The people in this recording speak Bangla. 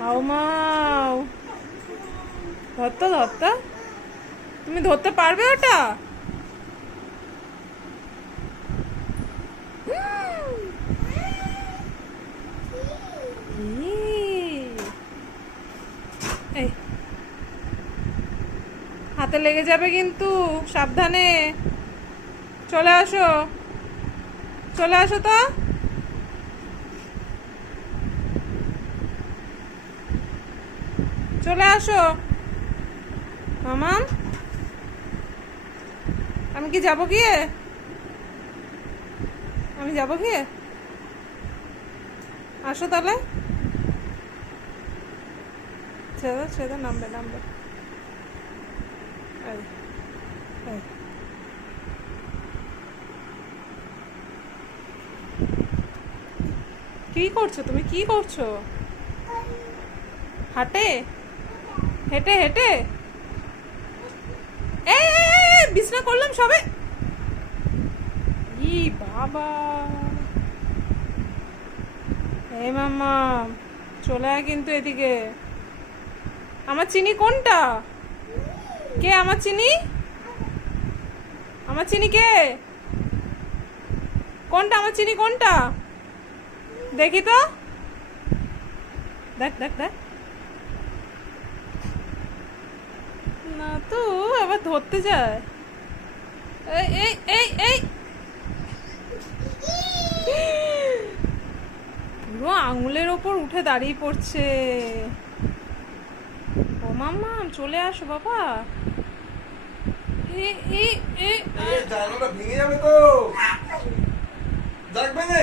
হাউ মাউ, ধরতো ধরতো, তুমি ধরতে পারবে ওটা? এই হাতে লেগে যাবে কিন্তু, সাবধানে। চলে আসো, চলে আসো তো। চলে আসো মামাম। আমি কি যাবো গিয়ে? আমি যাবো গিয়ে? আসো তাহলে। ছেড়ে ছেড়ে নামবে নামবে। এই, এই। কি করছো তুমি, কি করছো? হাঁটে, হেঁটে হেঁটে। এই বিছনা করলাম সবে। ই বাবা, এই মামা চলে আয় কিন্তু এদিকে। আমার চিনি কোনটা? কে আমার চিনি? আমার চিনি কে? কোনটা আমার চিনি, কোনটা? দেখি তো, দেখ দেখ দেখ। না তো, আবার ধরতে যায়। এই এই এই এই, পুরো আঙুলের ওপর উঠে দাঁড়িয়ে পড়ছে। ও মাম্মা চলে আসো বাবা। এ এ এ জানালাটা ভেঙে যাবে তো, দেখবে না।